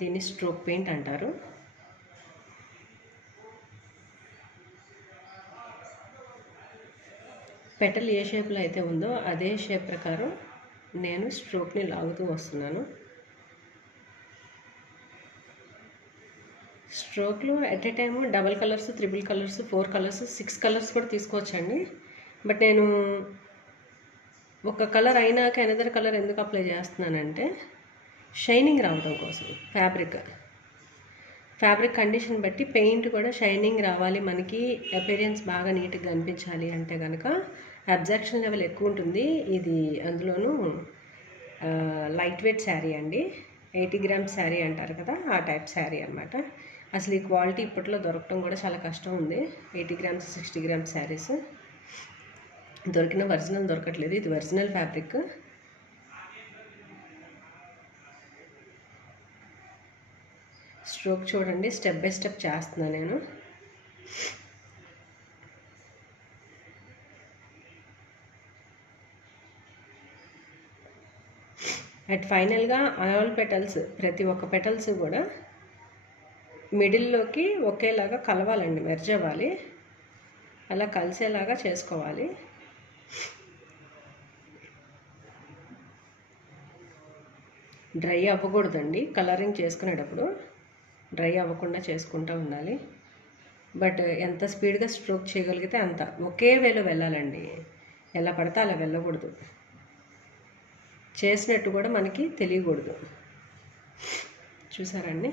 దీన్ని stroke paint అంటారు. Petal ఏ షేప్లో అయితే ఉందో అదే షేప్ ప్రకారం నేను స్ట్రోక్ని లాగుతూ వస్తున్నాను. స్ట్రోక్లో at a time double colours, 3 colours, 4 colours, 6 colours కూడా తీసుకోవచ్చండి. బట్ నేను ఒక కలర్ అయినాక అనదర్ కలర్ ఎందుకు అప్లై చేస్తున్నానంటే షైనింగ్ రావడం కోసం. ఫ్యాబ్రిక్ కండిషన్ బట్టి పెయింట్ కూడా షైనింగ్ రావాలి, మనకి అపిరియన్స్ బాగా నీట్గా కనిపించాలి అంటే కనుక అబ్జాక్షన్ లెవెల్ ఎక్కువ ఉంటుంది. ఇది అందులోనూ లైట్ వెయిట్ శారీ అండి, 80 గ్రామ్స్ శారీ అంటారు కదా, ఆ టైప్ శారీ అనమాట. అసలు ఈ క్వాలిటీ ఇప్పట్లో దొరకడం కూడా చాలా కష్టం ఉంది. 80 గ్రామ్స్ 60 గ్రామ్స్ శారీస్ దొరికిన ఒరిజినల్ దొరకట్లేదు. ఇది ఒరిజినల్ ఫ్యాబ్రిక్. స్ట్రోక్ చూడండి, స్టెప్ బై స్టెప్ చేస్తున్నాను నేను. అట్ ఫైనల్గా ఆల్ పెటల్స్, ప్రతి ఒక్క పెటల్స్ కూడా మిడిల్లోకి ఒకేలాగా కలవాలండి, మెర్జ్ అవ్వాలి. అలా కలిసేలాగా చేసుకోవాలి. డ్రై అవ్వకూడదండి కలరింగ్ చేసుకునేటప్పుడు, డ్రై అవ్వకుండా చేసుకుంటూ ఉండాలి. బట్ ఎంత స్పీడ్గా స్ట్రోక్ చేయగలిగితే అంత, ఒకే వేలో వెళ్ళాలండి, ఎలా పడితే అలా వెళ్ళకూడదు. చేసినట్టు కూడా మనకి తెలియకూడదు. చూసారండి,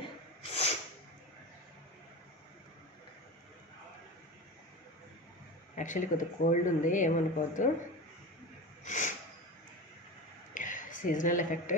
యాక్చువల్లీ కొద్దిగా కోల్డ్ ఉంది, ఏమనుకోవద్దు, సీజనల్ ఎఫెక్ట్.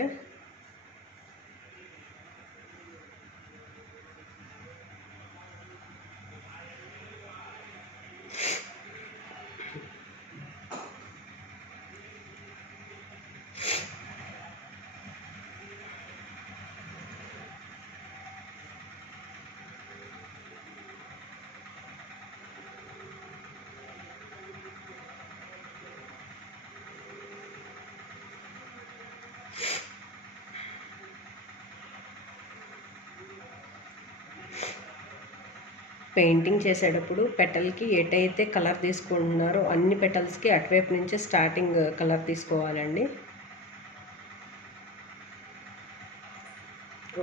పెయింటింగ్ చేసేటప్పుడు పెటల్కి ఎటైతే కలర్ తీసుకుంటున్నారో అన్ని పెటల్స్కి అటువైపు నుంచే స్టార్టింగ్ కలర్ తీసుకోవాలండి.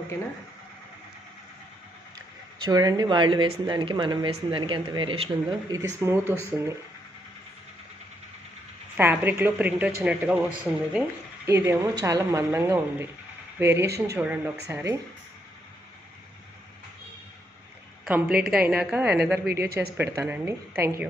ఓకేనా? చూడండి, వాళ్ళు వేసిన దానికి మనం వేసిన దానికి ఎంత వేరియేషన్ ఉందో. ఇది స్మూత్ వస్తుంది, ఫ్యాబ్రిక్లో ప్రింట్ వచ్చినట్టుగా వస్తుంది. ఇదేమో చాలా మందంగా ఉంది. వేరియేషన్ చూడండి ఒకసారి. కంప్లీట్గా అయినాక అనదర్ వీడియో చేసి పెడతానండి. Thank you.